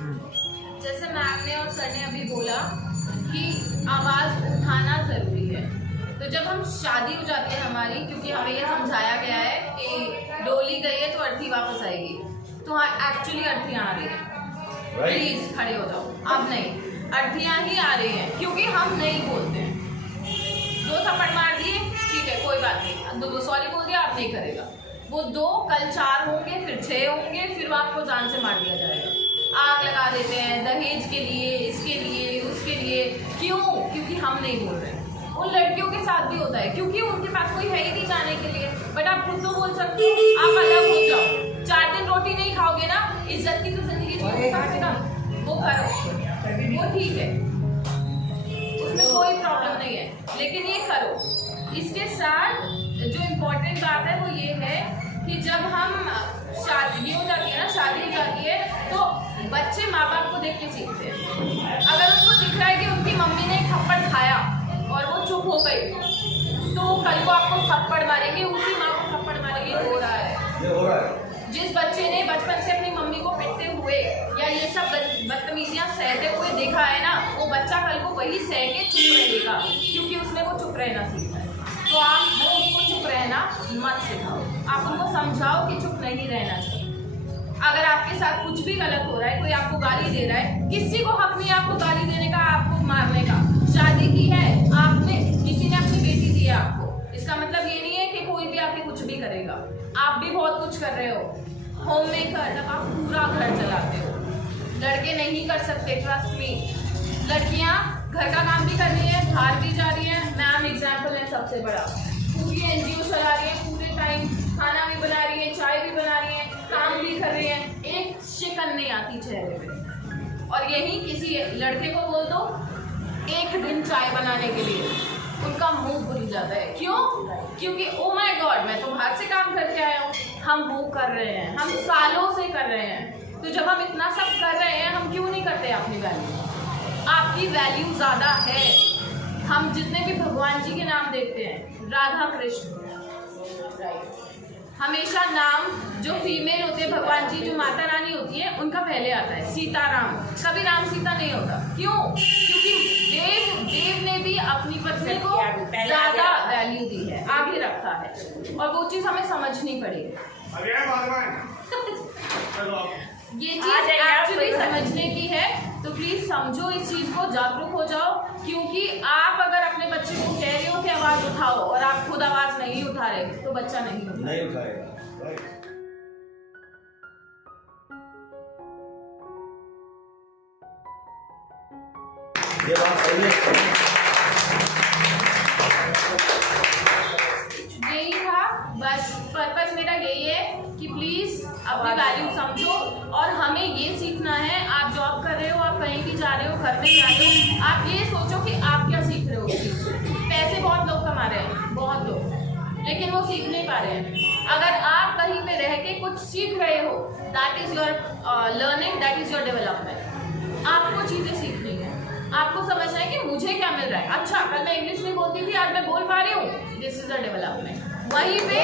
जैसे मैम ने और सर ने अभी बोला कि आवाज़ उठाना ज़रूरी है, तो जब हम शादी हो जाती है हमारी, क्योंकि हमें ये समझाया गया है कि डोली गई है तो अर्थी वापस आएगी, तो हाँ एक्चुअली अर्थियाँ आ रही हैं। प्लीज़ खड़े हो जाओ, अब नहीं, अर्थियाँ ही आ रही हैं क्योंकि हम नहीं बोलते हैं। 2 थप्पड़ मार दिए, ठीक है कोई बात नहीं, 2 सॉरी बोल दिया, आप नहीं करेगा। वो 2 कल 4 होंगे, फिर 6 होंगे, फिर आपको जान से मार दिया जाएगा। आग लगा देते हैं दहेज के लिए, इसके लिए, उसके लिए। क्यों? क्योंकि हम नहीं बोल रहे हैं। उन लड़कियों के साथ भी होता है क्योंकि उनके पास कोई है ही नहीं जाने के लिए। बट आप खुद तो बोल सकते हो, आप अलग हो जाओ। 4 दिन रोटी नहीं खाओगे ना, इज्जत की तो जिंदगी जीना, वो करो, वो ठीक है, उसमें कोई प्रॉब्लम नहीं है, लेकिन ये करो। इसके साथ जो इम्पोर्टेंट बात है वो ये है कि जब हम शादी हो जाती है ना, शादी हो जाती है तो बच्चे माँ बाप को देख के सीखते हैं। अगर उनको दिख रहा है कि उनकी मम्मी ने थप्पड़ खाया और वो चुप हो गई, तो वो कल को आपको थप्पड़ मारेंगे, उसी माँ को थप्पड़ मारेंगे। हो रहा है। जिस बच्चे ने बचपन से अपनी मम्मी को पिटते हुए या ये सब बदतमीजियाँ सहते हुए देखा है ना, वो बच्चा कल को वही सह के चुप रहेगा, क्योंकि उसने वो चुप रहना सीखा है। तो आप वो उसको चुप रहना मत सिखाओ, आप उनको समझाओ कि चुप नहीं रहना चाहिए। अगर आपके साथ कुछ भी गलत हो रहा है, कोई आपको गाली दे रहा है, किसी को हक नहीं आपको गाली देने का, आपको मारने का। शादी की है आपने, किसी ने अपनी बेटी दी है आपको, इसका मतलब ये नहीं है कि कोई भी आके कुछ भी करेगा। आप भी बहुत कुछ कर रहे हो, होम मेकर, तब आप पूरा घर चलाते हो। लड़के नहीं कर सकते, ट्रस्ट मी। लड़कियां घर का काम भी कर रही है, बाहर भी जा रही है। मैम एग्जाम्पल है सबसे बड़ा, पूरी NGO चला रही है, पूरे टाइम खाना भी बना रही है, चाय भी बना रही है, काम भी कर रही है, एक शिकन नहीं आती चेहरे पे। और यही किसी लड़के को बोल दो 1 दिन चाय बनाने के लिए, उनका मुंह भूल जाता है। क्यों? क्योंकि ओ माय गॉड, मैं तो बाहर से काम करके आया हूँ। हम वो कर रहे हैं, हम सालों से कर रहे हैं, तो जब हम इतना सब कर रहे हैं, हम क्यों नहीं करते अपनी वैल्यू? आपकी वैल्यू ज़्यादा है। हम जितने भी भगवान जी के नाम देखते हैं, राधा कृष्ण, हमेशा नाम जो फीमेल होते हैं भगवान जी, जो माता रानी होती है, उनका पहले आता है। सीताराम, कभी राम सीता नहीं होता। क्यों? क्योंकि देव ने भी अपनी पत्नी को ज्यादा वैल्यू दी है, आगे रखा है, और वो चीज हमें समझनी पड़ेगी। ये चीज एक्चुअली समझने की है, तो प्लीज समझो इस चीज को, जागरूक हो जाओ। क्योंकि आप अगर अपने बच्चे को कह रहे हो कि आवाज उठाओ और आप खुद आवाज नहीं उठा रहे, तो बच्चा नहीं उठाएगा। ये बात सही है। यही था बस, पर्पस मेरा यही है कि प्लीज अपनी वैल्यू समझो। और हमें ये सीखना है, आप जॉब कर रहे हो, आप कहीं भी जा रहे हो, घर में जा रहे हो, आप ये सोचो कि आप क्या सीख रहे हो। पैसे बहुत लोग कमा रहे हैं, बहुत लोग, लेकिन वो सीख नहीं पा रहे हैं। अगर आप कहीं पे रह के कुछ सीख रहे हो, that is your learning, that is your development. आपको चीजें सीखनी है, आपको समझना है कि मुझे क्या मिल रहा है। अच्छा, कल मैं इंग्लिश नहीं बोलती थी, आज मैं बोल पा रही हूँ, दिस इज अ डेवलपमेंट। वहीं पे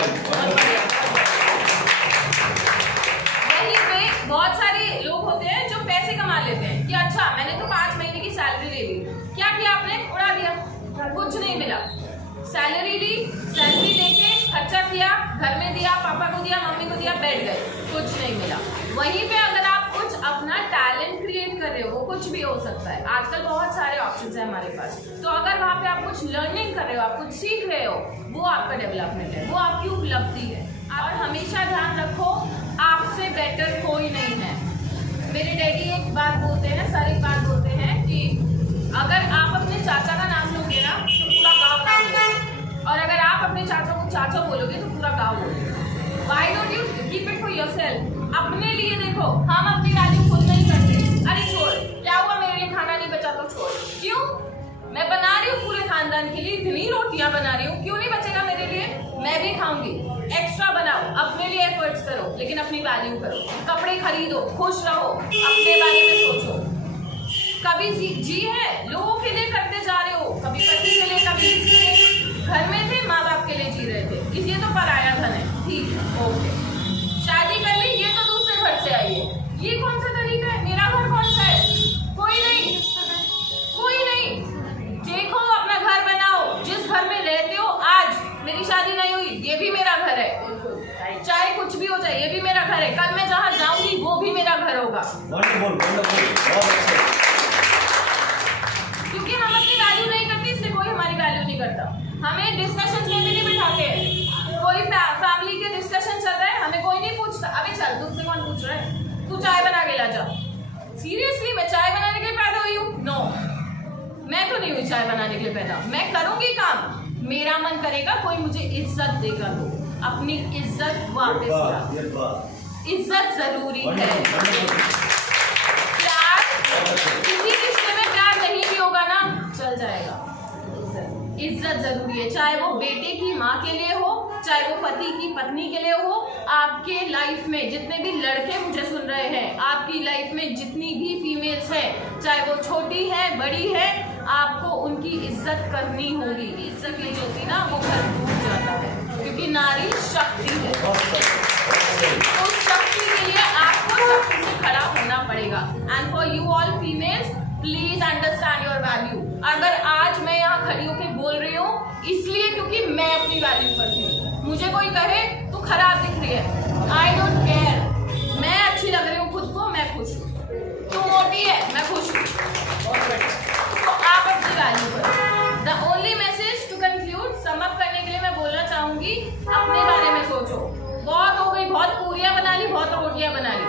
बहुत सारे लोग होते हैं जो पैसे कमा लेते हैं कि अच्छा मैंने तो 5 महीने की सैलरी ले ली, क्या किया आपने? उड़ा दिया, कुछ नहीं मिला। सैलरी ली, सैलरी लेके खर्चा किया, घर में दिया, पापा को दिया, मम्मी को दिया, बैठ गए, कुछ नहीं मिला। वहीं पे अगर आप कुछ अपना टैलेंट क्रिएट कर रहे हो, वो कुछ भी हो सकता है, आजकल बहुत सारे ऑप्शंस हैं हमारे पास, तो अगर वहाँ पे आप कुछ लर्निंग कर रहे हो, आप कुछ सीख रहे हो, वो आपका डेवलपमेंट है, वो आपकी उपलब्धि है। और हमेशा ध्यान रखो, आपसे बेटर कोई नहीं है। मेरे डैडी एक बात बोलते हैं, सर एक बात बोलते हैं कि अगर आप अपने चाचा का नाम लोगे ना, तो पूरा गाँव नाम लोगे, और अगर आप अपने चाचा को चाचा बोलोगे तो पूरा गाँव बोलोगे। Why don't you keep it for yourself? अपने लिए देखो। हम अपनी वैल्यू खुद नहीं करते। अरे छोड़, क्या हुआ, मेरे लिए खाना नहीं बचा तो छोड़। क्यों? मैं बना रही हूँ पूरे खानदान के लिए, इतनी रोटियां बना रही हूँ, क्यों नहीं बचेगा मेरे लिए? मैं भी खाऊंगी। एक्स्ट्रा बनाओ, अपने लिए एफर्ट्स करो, लेकिन अपनी वैल्यू करो। कपड़े खरीदो, खुश रहो, अपने बारे में सोचो। कभी जी है, लोगों के लिए करते जा रहे हो, कभी पति के लिए, कभी किसी के घर में थे, माँ बाप के लिए जी रहे थे, इसलिए तो पराया धन है। ठीक है, ओके, शादी कर ली, ये तो दूसरे घर से आई है, ये कौन सा तरीका है? मेरा घर कौन कुछ भी हो जाए, ये भी मेरा घर है, कल मैं जहाँ जाऊंगी वो भी मेरा घर होगा। वंडरफुल वंडरफुल, बहुत अच्छे। क्योंकि हम अपनी वैल्यू नहीं करते इसलिए कोई हमारी वैल्यू नहीं करता। हमें डिस्कशन में भी नहीं बिठाते हैं। कोई फैमिली के डिस्कशन चल रहा है, हमें कोई नहीं पूछता, अबे चल तुझसे कौन पूछ रहा है, तू चाय बना के ला जा। सीरियसली मैं चाय बनाने के लिए पैदा हुई हूँ? नो, मैं तो नहीं हुई चाय बनाने के लिए पैदा। मैं करूंगी काम, मेरा मन करेगा, कोई मुझे इज्जत देगा तो अपनी इज्जत वापस ला। इज्जत जरूरी है। प्यार, किसी रिश्ते में प्यार नहीं भी होगा ना, चल जाएगा। इज्जत जरूरी है, चाहे वो बेटे की माँ के लिए हो, चाहे वो पति की पत्नी के लिए हो। आपके लाइफ में जितने भी लड़के मुझे सुन रहे हैं, आपकी लाइफ में जितनी भी फीमेल्स हैं, चाहे वो छोटी है बड़ी है, आपको उनकी इज्जत करनी होगी। इज्जत की जो थी ना वो घर टूट जाता है, क्योंकि नारी शक्ति है। तो शक्ति के लिए आपको शक्ति से खड़ा होना पड़ेगा। And for you all females, please understand your value. अगर आज मैं यहाँ खड़ी होकर बोल रही हूँ इसलिए क्योंकि मैं अपनी वैल्यू करती हूँ। मुझे कोई कहे तू खराब दिख रही है, आई डोंट केयर, मैं अच्छी लग रही हूँ खुद को, मैं खुश हूँ। तू मोटी है, मैं खुश हूँ। तो आप अपनी वैल्यू करो। The only message to conclude, sum up करने के लिए मैं बोलना चाहूंगी, अपने बारे में सोचो। बहुत हो गई, बहुत पूरियां बना ली, बहुत रोटियां बना ली,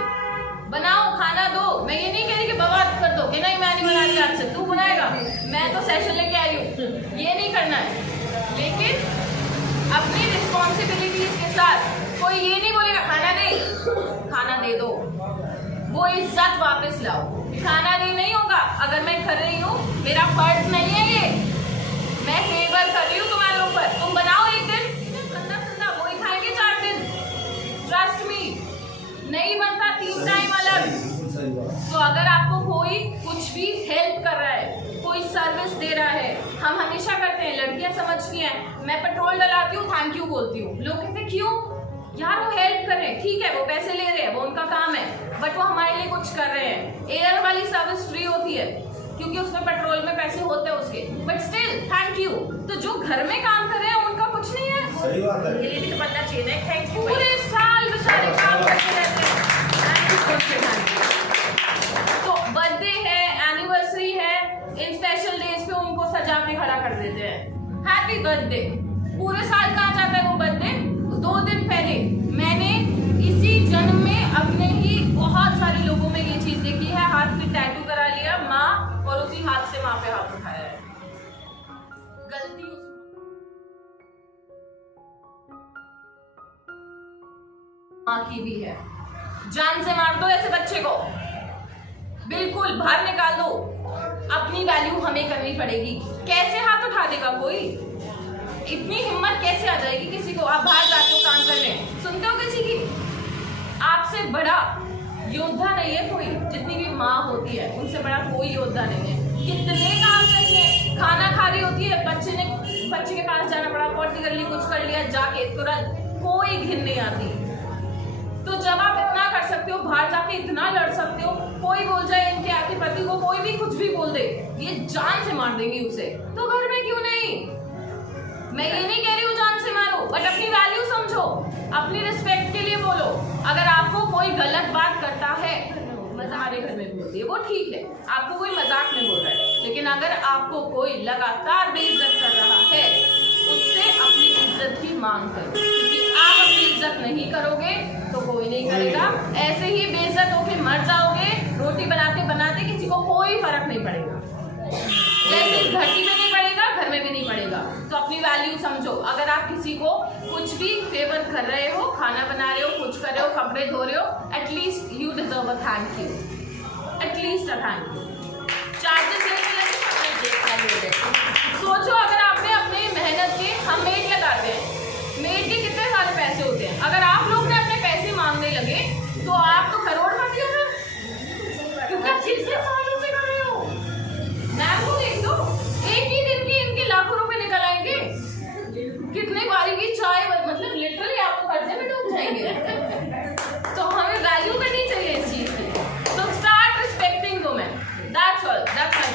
बनाओ, खाना दो। मैं ये नहीं कह रही कि बवाद कर दो कि नहीं मैं नहीं बना रही, आपसे तू बनाएगा, मैं तो सेशन लेके आई हूँ, ये नहीं करना है। लेकिन अपनी रिस्पॉन्सिबिलिटीज के साथ कोई ये नहीं बोलेगा खाना नहीं, खाना दे दो, वो इज्जत वापस लाओ। खाना नहीं होगा, अगर मैं कर रही हूँ, मेरा फर्ज नहीं है ये, मैं फेवर कर रही हूँ तुम्हारे ऊपर। तुम बनाओ एक दिन, ठंडा ठंडा वही खाएंगे 4 दिन, ट्रस्ट मी। नहीं बनता 3 टाइम अलग। तो अगर आपको कोई कुछ भी हेल्प कर रहा है, कोई सर्विस दे रहा है, हम हमेशा करते हैं, लड़कियां समझती हैं, मैं पेट्रोल डलाती हूँ थैंक यू बोलती हूँ, लोग कहते हैं क्यों यार, वो हेल्प कर रहे हैं, ठीक है वो पैसे ले रहे हैं, वो उनका काम है, बट वो हमारे लिए कुछ कर रहे हैं। एयर वाली सर्विस फ्री होती है क्योंकि उसमें पेट्रोल में पैसे होते हैं उसके, बट स्टिल थैंक यू। तो जो घर में काम कर रहे हैं उनका कुछ नहीं है, सही बात है, ये भी तो बनना चाहिए। थैंक यू, पूरे साल बेचारे काम करते रहते हैं। तो बर्थडे है, एनिवर्सरी है, इन स्पेशल डेज पे उनको सजा के खड़ा कर देते हैं, हैप्पी बर्थडे। पूरे साल कहाँ जाता है वो बर्थडे? 2 दिन पहले मैंने इसी जन्म में अपने ही बहुत सारे लोगों में ये चीज देखी है, हाथ पे टैटू करा लिया माँ, और उसी हाथ से माँ पे हाथ उठाया है। गलती माँ की भी है। जान से मार दो ऐसे बच्चे को, बिल्कुल बाहर निकाल दो। अपनी वैल्यू हमें करनी पड़ेगी। कैसे हाथ उठा देगा कोई? इतनी हिम्मत कैसे आ जाएगी किसी को? आप बाहर जाते हो काम करने, सुनते हो किसी की? आपसे बड़ा योद्धा नहीं है कोई, जितनी भी माँ होती है उनसे बड़ा कोई योद्धा नहीं है। कितने काम करते हैं, खाना खा रही होती है, बच्चे के पास जाना पड़ा, पॉटी कर ली, कुछ कर लिया, जाके तुरंत, कोई घिन नहीं आती। तो जब आप इतना कर सकते हो, बाहर जाके इतना लड़ सकते हो, कोई बोल जाए इनके आके पति को, कोई भी कुछ भी बोल दे, ये जान से मार देंगी उसे, तो घर में क्यों नहीं? मैं ये नहीं कह रही हूँ जान से मारो, बट अपनी वैल्यू समझो, अपनी रिस्पेक्ट के लिए बोलो। अगर आपको कोई गलत बात करता है, हमारे घर में भी होती है, वो ठीक है, आपको कोई मजाक में बोल रहा है, लेकिन अगर आपको कोई लगातार बेइज्जत कर रहा है, उससे अपनी इज्जत की मांग करो, क्योंकि आप अपनी इज्जत नहीं करोगे तो कोई नहीं करेगा। ऐसे ही बेइज्जत होके मर जाओगे, रोटी बनाते बनाते, किसी को कोई फर्क नहीं पड़ेगा। जैसे इस धरती में नहीं पड़ेगा, घर में भी नहीं पड़ेगा। तो अपनी वैल्यू समझो। अगर आप किसी को कुछ भी फेवर कर रहे हो, खाना बना रहे हो, कुछ कर रहे हो, कपड़े धो रहे हो, at least you deserve a thank you, at least a thank you. Charges लेके सोचो, अगर आपने अपने मेहनत के, हम मेड लगाते हैं, मेड के कितने सारे पैसे होते हैं, अगर आप लोग ने अपने पैसे मांगने लगे तो आप तो करोड़पति हो ना, क्योंकि आप 6 सालों से कर रहे हो। मैम को देख दो, एक ही दिन की इनके लाखों रुपए निकल आएंगे। कितने बारी की चाय, मतलब लिटरली आपको कर्जे में डूब जाएंगे। तो हमें वैल्यू करनी चाहिए इस चीज की। तो start respecting women, that's all, that's my